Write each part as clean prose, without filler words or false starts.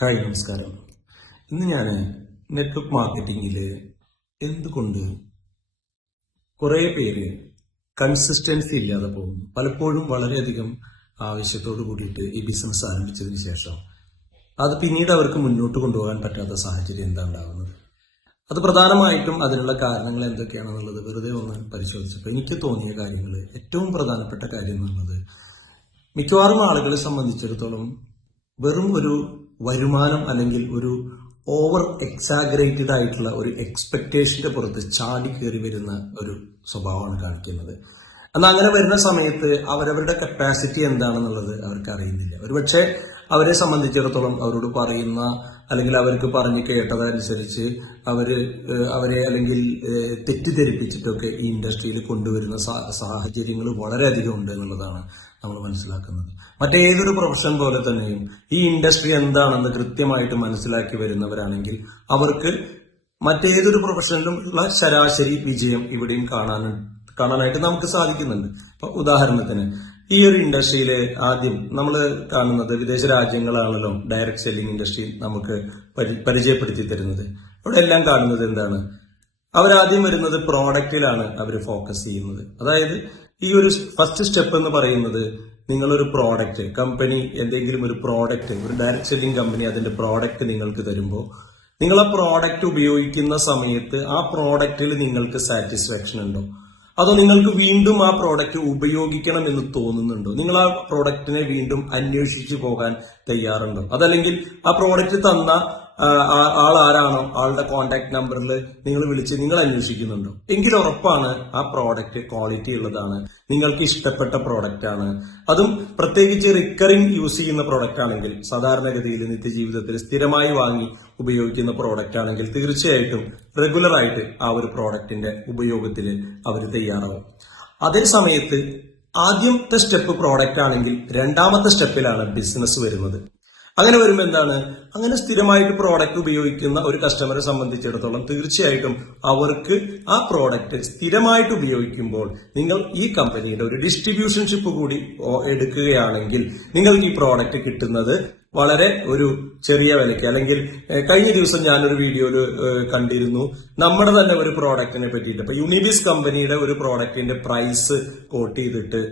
Hi നമസ്കാരം. ഇന്ന് ഞാൻ നെറ്റ്വർക്ക് മാർക്കറ്റിംഗിൽ എന്തുകൊണ്ട് കുറേ പേര് കൺസിസ്റ്റൻസി ഇല്ലാതെ പോകുന്നു, പലപ്പോഴും വളരെയധികം ആവശ്യത്തോട് കൂടിയിട്ട് ഈ ബിസിനസ് ആരംഭിച്ചതിന് ശേഷം അത് പിന്നീട് അവർക്ക് മുന്നോട്ട് കൊണ്ടുപോകാൻ പറ്റാത്ത സാഹചര്യം എന്താ ഉണ്ടാകുന്നത്, അത് പ്രധാനമായിട്ടും അതിനുള്ള കാരണങ്ങൾ എന്തൊക്കെയാണെന്നുള്ളത് വെറുതെ ഒന്ന് പരിശോധിച്ചപ്പോൾ എനിക്ക് തോന്നിയ കാര്യങ്ങൾ, ഏറ്റവും പ്രധാനപ്പെട്ട കാര്യം എന്നുള്ളത് മിക്കവാറും ആളുകളെ സംബന്ധിച്ചിടത്തോളം വെറും ഒരു വരുമാനം അല്ലെങ്കിൽ ഒരു ഓവർ എക്സാഗ്രേറ്റഡ് ആയിട്ടുള്ള ഒരു എക്സ്പെക്ടേഷന്റെ പുറത്ത് ചാടി കയറി വരുന്ന ഒരു സ്വഭാവമാണ് കാണിക്കുന്നത്. എന്നാൽ അങ്ങനെ വരുന്ന സമയത്ത് അവരവരുടെ കപ്പാസിറ്റി എന്താണെന്നുള്ളത് അവർക്ക് അറിയുന്നില്ല. ഒരുപക്ഷെ അവരെ സംബന്ധിച്ചിടത്തോളം അവരോട് പറയുന്ന അല്ലെങ്കിൽ അവർക്ക് പറഞ്ഞു കേട്ടതനുസരിച്ച് അവരെ അല്ലെങ്കിൽ തെറ്റിദ്ധരിപ്പിച്ചിട്ടൊക്കെ ഈ ഇൻഡസ്ട്രിയിൽ കൊണ്ടുവരുന്ന സാഹചര്യങ്ങൾ വളരെയധികം ഉണ്ട് എന്നുള്ളതാണ് നമ്മൾ മനസ്സിലാക്കുന്നത്. മറ്റേതൊരു പ്രൊഫഷൻ പോലെ തന്നെയും ഈ ഇൻഡസ്ട്രി എന്താണെന്ന് കൃത്യമായിട്ട് മനസ്സിലാക്കി വരുന്നവരാണെങ്കിൽ അവർക്ക് മറ്റേതൊരു പ്രൊഫഷനിലും ഉള്ള ശരാശരി വിജയം ഇവിടെയും കാണാനായിട്ട് നമുക്ക് സാധിക്കുന്നുണ്ട്. ഇപ്പൊ ഉദാഹരണത്തിന് ഈ ഒരു ഇൻഡസ്ട്രിയിൽ ആദ്യം നമ്മൾ കാണുന്നത് വിദേശ രാജ്യങ്ങളാണല്ലോ ഡയറക്ട് സെല്ലിംഗ് ഇൻഡസ്ട്രി നമുക്ക് പരിചയപ്പെടുത്തി തരുന്നത്. അവിടെ എല്ലാം കാണുന്നത് എന്താണ്, അവരാദ്യം വരുന്നത് പ്രോഡക്റ്റിലാണ് അവർ ഫോക്കസ് ചെയ്യുന്നത്. അതായത് ഈ ഒരു ഫസ്റ്റ് സ്റ്റെപ്പ് എന്ന് പറയുന്നത്, നിങ്ങളൊരു പ്രോഡക്റ്റ്, കമ്പനി എന്തെങ്കിലും ഒരു പ്രോഡക്റ്റ്, ഒരു ഡയറക്ട് സെല്ലിംഗ് കമ്പനി അതിന്റെ പ്രോഡക്റ്റ് നിങ്ങൾക്ക് തരുമ്പോൾ നിങ്ങൾ ആ പ്രോഡക്റ്റ് ഉപയോഗിക്കുന്ന സമയത്ത് ആ പ്രോഡക്റ്റിൽ നിങ്ങൾക്ക് സാറ്റിസ്ഫാക്ഷൻ ഉണ്ടോ, അതോ നിങ്ങൾക്ക് വീണ്ടും ആ പ്രോഡക്റ്റ് ഉപയോഗിക്കണം എന്ന് തോന്നുന്നുണ്ടോ, നിങ്ങൾ ആ പ്രോഡക്റ്റിനെ വീണ്ടും അന്വേഷിച്ചു പോകാൻ തയ്യാറുണ്ടോ, അതല്ലെങ്കിൽ ആ പ്രോഡക്റ്റ് തന്ന ആൾ ആരാണോ ആളുടെ കോണ്ടാക്ട് നമ്പറിൽ നിങ്ങൾ വിളിച്ച് നിങ്ങൾ അന്വേഷിക്കുന്നുണ്ടോ, എങ്കിൽ ഉറപ്പാണ് ആ പ്രോഡക്റ്റ് ക്വാളിറ്റി ഉള്ളതാണ്, നിങ്ങൾക്ക് ഇഷ്ടപ്പെട്ട പ്രോഡക്റ്റ് ആണ്. അതും പ്രത്യേകിച്ച് റിക്കറിംഗ് യൂസ് ചെയ്യുന്ന പ്രോഡക്റ്റ് ആണെങ്കിൽ, സാധാരണഗതിയിൽ നിത്യജീവിതത്തിൽ സ്ഥിരമായി വാങ്ങി ഉപയോഗിക്കുന്ന പ്രോഡക്റ്റ് ആണെങ്കിൽ തീർച്ചയായിട്ടും റെഗുലർ ആയിട്ട് ആ ഒരു പ്രോഡക്റ്റിന്റെ ഉപയോഗത്തിൽ അവർ തയ്യാറാവും. അതേ സമയത്ത് ആദ്യത്തെ സ്റ്റെപ്പ് പ്രോഡക്റ്റ് ആണെങ്കിൽ രണ്ടാമത്തെ സ്റ്റെപ്പിലാണ് ബിസിനസ് വരുന്നത്. അങ്ങനെ വരുമ്പോൾ എന്താണ്, അങ്ങനെ സ്ഥിരമായിട്ട് പ്രോഡക്റ്റ് ഉപയോഗിക്കുന്ന ഒരു കസ്റ്റമറെ സംബന്ധിച്ചിടത്തോളം തീർച്ചയായിട്ടും അവർക്ക് ആ പ്രോഡക്റ്റ് സ്ഥിരമായിട്ട് ഉപയോഗിക്കുമ്പോൾ നിങ്ങൾ ഈ കമ്പനിയുടെ ഒരു ഡിസ്ട്രിബ്യൂഷൻഷിപ്പ് കൂടി എടുക്കുകയാണെങ്കിൽ നിങ്ങൾക്ക് ഈ പ്രോഡക്റ്റ് കിട്ടുന്നത് വളരെ ഒരു ചെറിയ വിലയ്ക്ക്. അല്ലെങ്കിൽ കഴിഞ്ഞ ദിവസം ഞാനൊരു വീഡിയോയിൽ കണ്ടിരുന്നു നമ്മുടെ തന്നെ ഒരു പ്രോഡക്റ്റിനെ പറ്റിയിട്ട്. അപ്പൊ യൂണിബിസ് കമ്പനിയുടെ ഒരു പ്രോഡക്റ്റിന്റെ പ്രൈസ് കോട്ട് ചെയ്തിട്ട്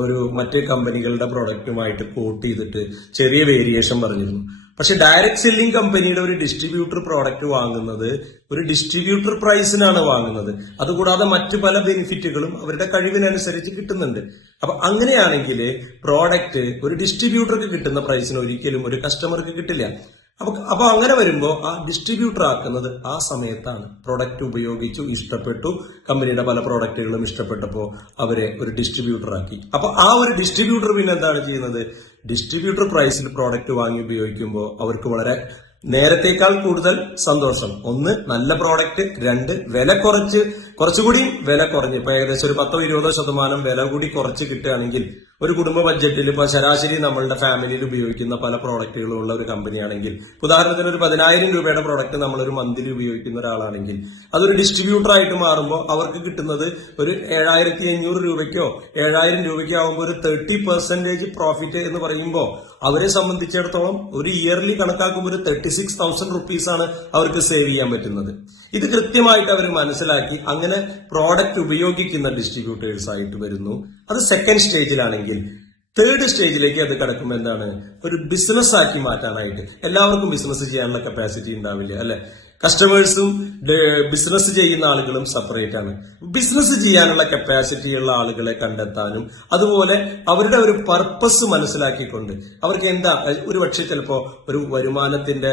ഒരു മറ്റു കമ്പനികളുടെ പ്രോഡക്റ്റുമായിട്ട് കോട്ട് ചെയ്തിട്ട് ചെറിയ വേരിയേഷൻ പറഞ്ഞിരുന്നു. പക്ഷെ ഡയറക്ട് സെല്ലിംഗ് കമ്പനിയുടെ ഒരു ഡിസ്ട്രിബ്യൂട്ടർ പ്രോഡക്റ്റ് വാങ്ങുന്നത് ഒരു ഡിസ്ട്രിബ്യൂട്ടർ പ്രൈസിനാണ് വാങ്ങുന്നത്. അതുകൂടാതെ മറ്റു പല ബെനിഫിറ്റുകളും അവരുടെ കഴിവിനനുസരിച്ച് കിട്ടുന്നുണ്ട്. അപ്പൊ അങ്ങനെയാണെങ്കിൽ പ്രോഡക്റ്റ് ഒരു ഡിസ്ട്രിബ്യൂട്ടർക്ക് കിട്ടുന്ന പ്രൈസിന് ഒരിക്കലും ഒരു കസ്റ്റമർക്ക് കിട്ടില്ല. അപ്പൊ അങ്ങനെ വരുമ്പോ ആ ഡിസ്ട്രിബ്യൂട്ടർ ആക്കുന്നത് ആ സമയത്താണ്. പ്രൊഡക്റ്റ് ഉപയോഗിച്ചു, ഇഷ്ടപ്പെട്ടു, കമ്പനിയുടെ പല പ്രോഡക്റ്റുകളും ഇഷ്ടപ്പെട്ടപ്പോ അവരെ ഒരു ഡിസ്ട്രിബ്യൂട്ടർ ആക്കി. അപ്പൊ ആ ഒരു ഡിസ്ട്രിബ്യൂട്ടർ പിന്നെ എന്താണ് ചെയ്യുന്നത്, ഡിസ്ട്രിബ്യൂട്ടർ പ്രൈസിൽ പ്രോഡക്റ്റ് വാങ്ങി ഉപയോഗിക്കുമ്പോൾ അവർക്ക് വളരെ നേരത്തേക്കാൾ കൂടുതൽ സന്തോഷം. ഒന്ന്, നല്ല പ്രോഡക്റ്റ്. രണ്ട്, വില കുറച്ചുകൂടി വില കുറഞ്ഞ്, ഇപ്പൊ ഏകദേശം ഒരു 10-20% വില കൂടി കുറച്ച് കിട്ടുകയാണെങ്കിൽ ഒരു കുടുംബ ബഡ്ജറ്റിൽ ഇപ്പൊ ശരാശരി നമ്മളുടെ ഫാമിലിയിൽ ഉപയോഗിക്കുന്ന പല പ്രോഡക്റ്റുകളും ഉള്ള ഒരു കമ്പനിയാണെങ്കിൽ, ഉദാഹരണത്തിന് ഒരു 10,000 രൂപയുടെ പ്രോഡക്റ്റ് നമ്മളൊരു മന്തിൽ ഉപയോഗിക്കുന്ന ഒരാളാണെങ്കിൽ അതൊരു ഡിസ്ട്രിബ്യൂട്ടർ ആയിട്ട് മാറുമ്പോൾ അവർക്ക് കിട്ടുന്നത് ഒരു 7,500 രൂപയ്ക്കോ 7,000 രൂപയ്ക്കോ ആകുമ്പോൾ ഒരു 30% പ്രോഫിറ്റ് എന്ന് പറയുമ്പോൾ അവരെ സംബന്ധിച്ചിടത്തോളം ഒരു ഇയർലി കണക്കാക്കുമ്പോൾ ഒരു 36,000 റുപ്പീസാണ് അവർക്ക് സേവ് ചെയ്യാൻ പറ്റുന്നത്. ഇത് കൃത്യമായിട്ട് അവർ മനസ്സിലാക്കി അങ്ങനെ പ്രോഡക്റ്റ് ഉപയോഗിക്കുന്ന ഡിസ്ട്രിബ്യൂട്ടേഴ്സ് ആയിട്ട് വരുന്നു. അത് സെക്കൻഡ് സ്റ്റേജിലാണെങ്കിൽ തേർഡ് സ്റ്റേജിലേക്ക് അത് കിടക്കുമ്പോൾ എന്താണ്, ഒരു ബിസിനസ് ആക്കി മാറ്റാനായിട്ട്. എല്ലാവർക്കും ബിസിനസ് ചെയ്യാനുള്ള കപ്പാസിറ്റി ഉണ്ടാവില്ല, അല്ലെ? കസ്റ്റമേഴ്സും ബിസിനസ് ചെയ്യുന്ന ആളുകളും സെപ്പറേറ്റ് ആണ്. ബിസിനസ് ചെയ്യാനുള്ള കപ്പാസിറ്റി ഉള്ള ആളുകളെ കണ്ടെത്താനും അതുപോലെ അവരുടെ ഒരു പർപ്പസ് മനസ്സിലാക്കിക്കൊണ്ട് അവർക്ക് എന്താ, ഒരു പക്ഷേ ചിലപ്പോ ഒരു വരുമാനത്തിന്റെ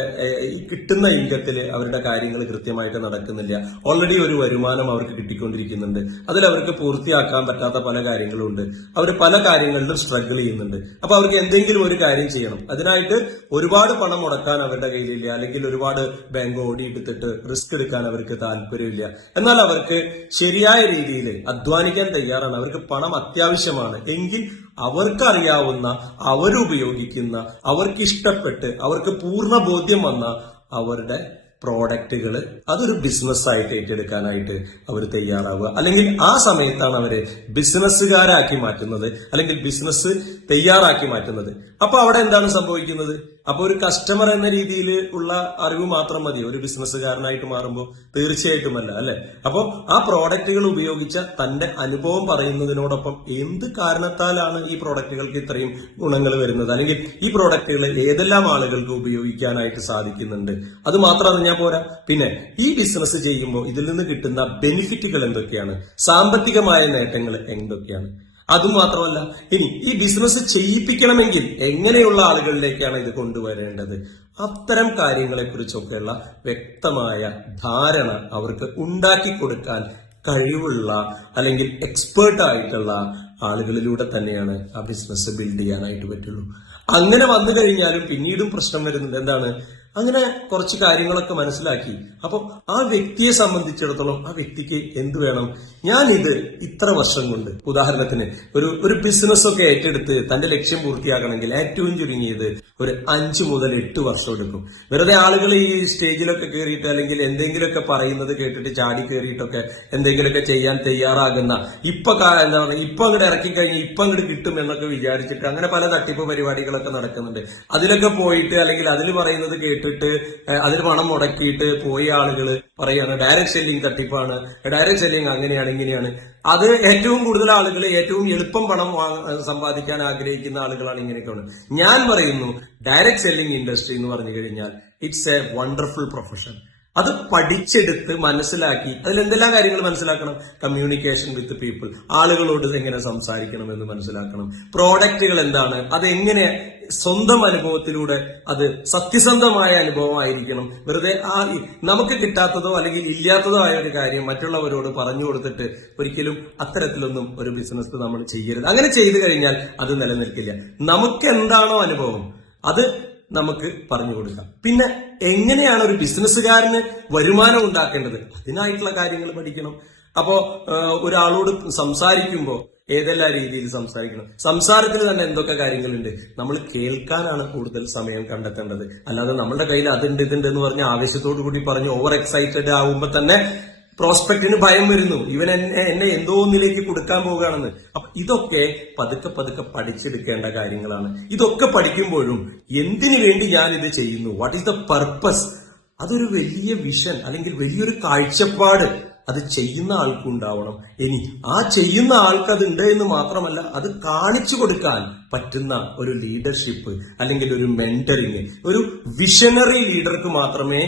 കിട്ടുന്ന ഇൻകത്തില് അവരുടെ കാര്യങ്ങൾ കൃത്യമായിട്ട് നടക്കുന്നില്ല, ഓൾറെഡി ഒരു വരുമാനം അവർക്ക് കിട്ടിക്കൊണ്ടിരിക്കുന്നുണ്ട്, അതിൽ അവർക്ക് പൂർത്തിയാക്കാൻ പറ്റാത്ത പല കാര്യങ്ങളും ഉണ്ട്, അവർ പല കാര്യങ്ങളിലും സ്ട്രഗിൾ ചെയ്യുന്നുണ്ട്. അപ്പൊ അവർക്ക് എന്തെങ്കിലും ഒരു കാര്യം ചെയ്യണം, അതിനായിട്ട് ഒരുപാട് പണം മുടക്കാൻ അവരുടെ കയ്യിലില്ല, അല്ലെങ്കിൽ ഒരുപാട് ബാങ്ക് ഓടി എടുത്തിട്ട് റിസ്ക് എടുക്കാൻ അവർക്ക് താല്പര്യമില്ല. എന്നാൽ അവർക്ക് ശരിയായ രീതിയിൽ അധ്വാനിക്കാൻ തയ്യാറാണ്, അവർക്ക് പണം അത്യാവശ്യമാണ് എങ്കിൽ അവർക്കറിയാവുന്ന, അവരുപയോഗിക്കുന്ന, അവർക്ക് ഇഷ്ടപ്പെട്ട്, അവർക്ക് പൂർണ്ണ ബോധ്യം വന്ന അവരുടെ പ്രോഡക്റ്റുകൾ അതൊരു ബിസിനസ് ആയിട്ട് ഏറ്റെടുക്കാനായിട്ട് അവർ തയ്യാറാവുക. അല്ലെങ്കിൽ ആ സമയത്താണ് അവരെ ബിസിനസ്സുകാരാക്കി മാറ്റുന്നത്, അല്ലെങ്കിൽ ബിസിനസ് തയ്യാറാക്കി മാറ്റുന്നത്. അപ്പൊ അവിടെ എന്താണ് സംഭവിക്കുന്നത്? അപ്പൊ ഒരു കസ്റ്റമർ എന്ന രീതിയിൽ ഉള്ള അറിവ് മാത്രം മതി ഒരു ബിസിനസ്സുകാരനായിട്ട് മാറുമ്പോൾ? തീർച്ചയായിട്ടുമല്ല, അല്ലെ? അപ്പൊ ആ പ്രോഡക്റ്റുകൾ ഉപയോഗിച്ച തന്റെ അനുഭവം പറയുന്നതിനോടൊപ്പം എന്ത് കാരണത്താലാണ് ഈ പ്രോഡക്റ്റുകൾക്ക് ഇത്രയും ഗുണങ്ങൾ വരുന്നത്, അല്ലെങ്കിൽ ഈ പ്രോഡക്റ്റുകൾ ഏതെല്ലാം ആളുകൾക്ക് ഉപയോഗിക്കാനായിട്ട് സാധിക്കുന്നുണ്ട്, അത് മാത്രം അറിഞ്ഞാൽ പോരാ. പിന്നെ ഈ ബിസിനസ് ചെയ്യുമ്പോൾ ഇതിൽ നിന്ന് കിട്ടുന്ന ബെനിഫിറ്റുകൾ എന്തൊക്കെയാണ്, സാമ്പത്തികമായ നേട്ടങ്ങൾ എന്തൊക്കെയാണ്, അതുമാത്രമല്ല ഇനി ഈ ബിസിനസ് ചെയ്യിപ്പിക്കണമെങ്കിൽ എങ്ങനെയുള്ള ആളുകളിലേക്കാണ് ഇത് കൊണ്ടുവരേണ്ടത്, അത്തരം കാര്യങ്ങളെ കുറിച്ചൊക്കെയുള്ള വ്യക്തമായ ധാരണ അവർക്ക് ഉണ്ടാക്കി കൊടുക്കാൻ കഴിവുള്ള അല്ലെങ്കിൽ എക്സ്പേർട്ട് ആയിട്ടുള്ള ആളുകളിലൂടെ തന്നെയാണ് ആ ബിസിനസ് ബിൽഡ് ചെയ്യാനായിട്ട് പറ്റുള്ളൂ. അങ്ങനെ വന്നു കഴിഞ്ഞാലും പിന്നീടും പ്രശ്നം വരുന്നുണ്ട്. എന്താണ്? അങ്ങനെ കുറച്ച് കാര്യങ്ങളൊക്കെ മനസ്സിലാക്കി അപ്പൊ ആ വ്യക്തിയെ സംബന്ധിച്ചിടത്തോളം ആ വ്യക്തിക്ക് എന്ത് വേണം? ഞാനിത് ഇത്ര വർഷം കൊണ്ട്, ഉദാഹരണത്തിന് ഒരു ബിസിനസ് ഒക്കെ ഏറ്റെടുത്ത് തന്റെ ലക്ഷ്യം പൂർത്തിയാക്കണമെങ്കിൽ ഏറ്റവും ചുരുങ്ങിയത് ഒരു 5 മുതൽ 8 വർഷം എടുക്കും. വെറുതെ ആളുകൾ ഈ സ്റ്റേജിലൊക്കെ കയറിയിട്ട് അല്ലെങ്കിൽ എന്തെങ്കിലുമൊക്കെ പറയുന്നത് കേട്ടിട്ട് ചാടി കയറിയിട്ടൊക്കെ എന്തെങ്കിലുമൊക്കെ ചെയ്യാൻ തയ്യാറാകുന്ന ഇപ്പൊ അങ്ങോട്ട് ഇറക്കി കഴിഞ്ഞ് ഇപ്പൊ അങ്ങോട്ട് കിട്ടും എന്നൊക്കെ വിചാരിച്ചിട്ട് അങ്ങനെ പല തട്ടിപ്പ് പരിപാടികളൊക്കെ നടക്കുന്നുണ്ട്. അതിലൊക്കെ പോയിട്ട് അല്ലെങ്കിൽ അതിൽ പറയുന്നത് കേട്ടിട്ട് അതിന് പണം മുടക്കിയിട്ട് പോയ ആളുകൾ പറയാണ് ഡയറക്ട് സെല്ലിംഗ് തട്ടിപ്പാണ്, ഡയറക്ട് സെല്ലിംഗ് അങ്ങനെയാണ് ഇങ്ങനെയാണ്. അത് ഏറ്റവും കൂടുതൽ ആളുകൾ ഏറ്റവും എളുപ്പം പണം സമ്പാദിക്കാൻ ആഗ്രഹിക്കുന്ന ആളുകളാണ് ഇങ്ങനെയൊക്കെയാണ്. ഞാൻ പറയുന്നു ഡയറക്ട് സെല്ലിംഗ് ഇൻഡസ്ട്രി എന്ന് പറഞ്ഞു കഴിഞ്ഞാൽ ഇറ്റ്സ് എ വണ്ടർഫുൾ പ്രൊഫഷൻ. അത് പഠിച്ചെടുത്ത് മനസ്സിലാക്കി അതിൽ എന്തെല്ലാം കാര്യങ്ങൾ മനസ്സിലാക്കണം? കമ്മ്യൂണിക്കേഷൻ വിത്ത് പീപ്പിൾ, ആളുകളോട് എങ്ങനെ സംസാരിക്കണം എന്ന് മനസ്സിലാക്കണം. പ്രോഡക്റ്റുകൾ എന്താണ്, അതെങ്ങനെ സ്വന്തം അനുഭവത്തിലൂടെ അത് സത്യസന്ധമായ അനുഭവമായിരിക്കണം. വെറുതെ നമുക്ക് കിട്ടാത്തതോ അല്ലെങ്കിൽ ഇല്ലാത്തതോ ആയ ഒരു കാര്യം മറ്റുള്ളവരോട് പറഞ്ഞു കൊടുത്തിട്ട് ഒരിക്കലും അത്തരത്തിലൊന്നും ഒരു ബിസിനസ് നമ്മൾ ചെയ്യരുത്. അങ്ങനെ ചെയ്തു കഴിഞ്ഞാൽ അത് നിലനിൽക്കില്ല. നമുക്ക് എന്താണോ അനുഭവം അത് നമുക്ക് പറഞ്ഞു കൊടുക്കാം. പിന്നെ എങ്ങനെയാണ് ഒരു ബിസിനസ്സുകാരന് വരുമാനം ഉണ്ടാക്കേണ്ടത്, അതിനായിട്ടുള്ള കാര്യങ്ങൾ പഠിക്കണം. അപ്പോ ഒരാളോട് സംസാരിക്കുമ്പോൾ ഏതെല്ലാം രീതിയിൽ സംസാരിക്കണം, സംസാരത്തിന് തന്നെ എന്തൊക്കെ കാര്യങ്ങളുണ്ട്, നമ്മൾ കേൾക്കാനാണ് കൂടുതൽ സമയം കണ്ടെത്തേണ്ടത്. അല്ലാതെ നമ്മളുടെ കയ്യിൽ അതുണ്ട് ഇതുണ്ട് എന്ന് പറഞ്ഞ് ആവേശത്തോടു കൂടി പറഞ്ഞ് ഓവർ എക്സൈറ്റഡ് ആവുമ്പോൾ തന്നെ പ്രോസ്പെക്ടിന് ഭയം വരുന്നു, ഇവൻ എന്നെ എന്തോ ഒന്നിലേക്ക് കൊടുക്കാൻ പോവുകയാണെന്ന്. അപ്പൊ ഇതൊക്കെ പതുക്കെ പതുക്കെ പഠിച്ചെടുക്കേണ്ട കാര്യങ്ങളാണ്. ഇതൊക്കെ പഠിക്കുമ്പോഴും എന്തിനു വേണ്ടി ഞാൻ ഇത് ചെയ്യുന്നു, വാട്ട് ഈസ് ദ പർപ്പസ്, അതൊരു വലിയ വിഷൻ അല്ലെങ്കിൽ വലിയൊരു കാഴ്ചപ്പാട് അത് ചെയ്യുന്ന ആൾക്കുണ്ടാവണം. ഇനി ആ ചെയ്യുന്ന ആൾക്ക് അതുണ്ട് എന്ന് മാത്രമല്ല, അത് കാണിച്ചു കൊടുക്കാൻ പറ്റുന്ന ഒരു ലീഡർഷിപ്പ് അല്ലെങ്കിൽ ഒരു മെന്ററിങ്, ഒരു വിഷനറി ലീഡർക്ക് മാത്രമേ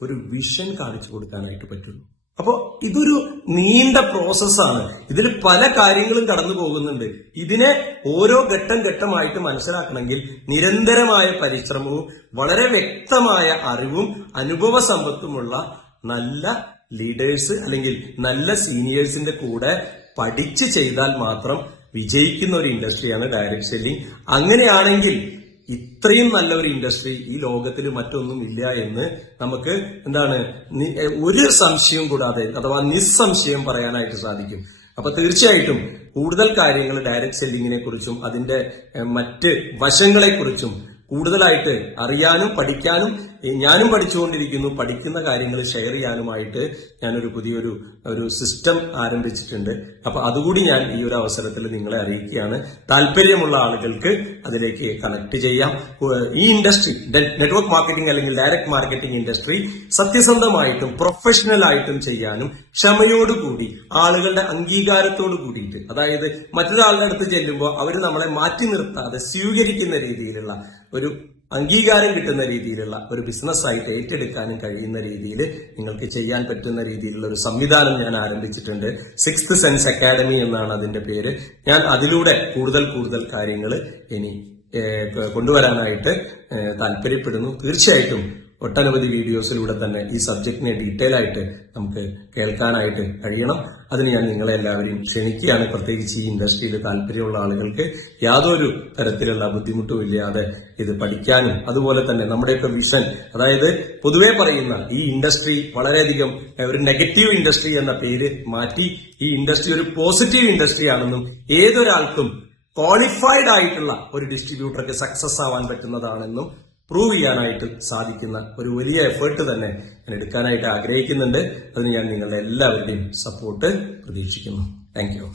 ഒരു വിഷൻ കാണിച്ചു കൊടുക്കാനായിട്ട് പറ്റുള്ളൂ. അപ്പോ ഇതൊരു നീണ്ട പ്രോസസ്സാണ്. ഇതിൽ പല കാര്യങ്ങളും കടന്നു പോകുന്നുണ്ട്. ഇതിനെ ഓരോ ഘട്ടമായിട്ട് മനസ്സിലാക്കണമെങ്കിൽ നിരന്തരമായ പരിശ്രമവും വളരെ വ്യക്തമായ അറിവും അനുഭവ സമ്പത്തുമുള്ള നല്ല ലീഡേഴ്സ് അല്ലെങ്കിൽ നല്ല സീനിയേഴ്സിന്റെ കൂടെ പഠിച്ച് ചെയ്താൽ മാത്രം വിജയിക്കുന്ന ഒരു ഇൻഡസ്ട്രിയാണ് ഡയറക്ട് സെല്ലിംഗ്. അങ്ങനെയാണെങ്കിൽ ഇത്രയും നല്ല ഒരു ഇൻഡസ്ട്രി ഈ ലോകത്തിൽ മറ്റൊന്നും ഇല്ല എന്ന് നമുക്ക് ഒരു സംശയവും കൂടാതെ അഥവാ നിസ്സംശയം പറയാനായിട്ട് സാധിക്കും. അപ്പൊ തീർച്ചയായിട്ടും കൂടുതൽ കാര്യങ്ങൾ ഡയറക്ട് സെല്ലിങ്ങിനെ കുറിച്ചും അതിന്റെ മറ്റ് വശങ്ങളെ കുറിച്ചും കൂടുതലായിട്ട് അറിയാനും പഠിക്കാനും ഞാനും പഠിച്ചുകൊണ്ടിരിക്കുന്നു. പഠിക്കുന്ന കാര്യങ്ങൾ ഷെയർ ചെയ്യാനുമായിട്ട് ഞാനൊരു പുതിയൊരു സിസ്റ്റം ആരംഭിച്ചിട്ടുണ്ട്. അപ്പൊ അതുകൂടി ഞാൻ ഈ ഒരു അവസരത്തിൽ നിങ്ങളെ അറിയിക്കുകയാണ്. താല്പര്യമുള്ള ആളുകൾക്ക് അതിലേക്ക് കണക്ട് ചെയ്യാം. ഈ ഇൻഡസ്ട്രി നെറ്റ്വർക്ക് മാർക്കറ്റിംഗ് അല്ലെങ്കിൽ ഡയറക്ട് മാർക്കറ്റിംഗ് ഇൻഡസ്ട്രി സത്യസന്ധമായിട്ടും പ്രൊഫഷണൽ ആയിട്ടും ചെയ്യാനും ക്ഷമയോടുകൂടി ആളുകളുടെ അംഗീകാരത്തോട് കൂടിയിട്ട്, അതായത് മറ്റൊരാളുടെ അടുത്ത് ചെല്ലുമ്പോൾ അവർ നമ്മളെ മാറ്റി നിർത്താതെ സ്വീകരിക്കുന്ന രീതിയിലുള്ള ഒരു അംഗീകാരം കിട്ടുന്ന രീതിയിലുള്ള ഒരു ബിസിനസ് ആയിട്ട് ഏറ്റെടുക്കാനും കഴിയുന്ന രീതിയിൽ നിങ്ങൾക്ക് ചെയ്യാൻ പറ്റുന്ന രീതിയിലുള്ള ഒരു സംവിധാനം ഞാൻ ആരംഭിച്ചിട്ടുണ്ട്. സിക്സ്ത് സെൻസ് അക്കാഡമി എന്നാണ് അതിന്റെ പേര്. ഞാൻ അതിലൂടെ കൂടുതൽ കാര്യങ്ങൾ ഇനി കൊണ്ടുവരാനായിട്ട് താല്പര്യപ്പെടുന്നു. തീർച്ചയായിട്ടും ഒട്ടനവധി വീഡിയോസിലൂടെ തന്നെ ഈ സബ്ജക്റ്റിനെ ഡീറ്റെയിൽ ആയിട്ട് നമുക്ക് കേൾക്കാനായിട്ട് കഴിയണം. അതിന് ഞാൻ നിങ്ങളെ എല്ലാവരെയും ക്ഷണിക്കുകയാണ്. പ്രത്യേകിച്ച് ഈ ഇൻഡസ്ട്രിയിൽ താല്പര്യമുള്ള ആളുകൾക്ക് യാതൊരു തരത്തിലുള്ള ബുദ്ധിമുട്ടും ഇല്ലാതെ ഇത് പഠിക്കാനും, അതുപോലെ തന്നെ നമ്മുടെയൊക്കെ വിഷൻ, അതായത് പൊതുവെ പറയുന്ന ഈ ഇൻഡസ്ട്രി വളരെയധികം ഒരു നെഗറ്റീവ് ഇൻഡസ്ട്രി എന്ന പേര് മാറ്റി ഈ ഇൻഡസ്ട്രി ഒരു പോസിറ്റീവ് ഇൻഡസ്ട്രി ആണെന്നും ഏതൊരാൾക്കും ക്വാളിഫൈഡ് ആയിട്ടുള്ള ഒരു ഡിസ്ട്രിബ്യൂട്ടർക്ക് സക്സസ് ആവാൻ പറ്റുന്നതാണെന്നും പ്രൂവ് ചെയ്യാനായിട്ട് സാധിക്കുന്ന ഒരു വലിയ എഫേർട്ട് തന്നെ ഞാൻ എടുക്കാനായിട്ട് ആഗ്രഹിക്കുന്നുണ്ട്. അതിന് ഞാൻ നിങ്ങളുടെ എല്ലാവരുടെയും സപ്പോർട്ട് പ്രതീക്ഷിക്കുന്നു. Thank you.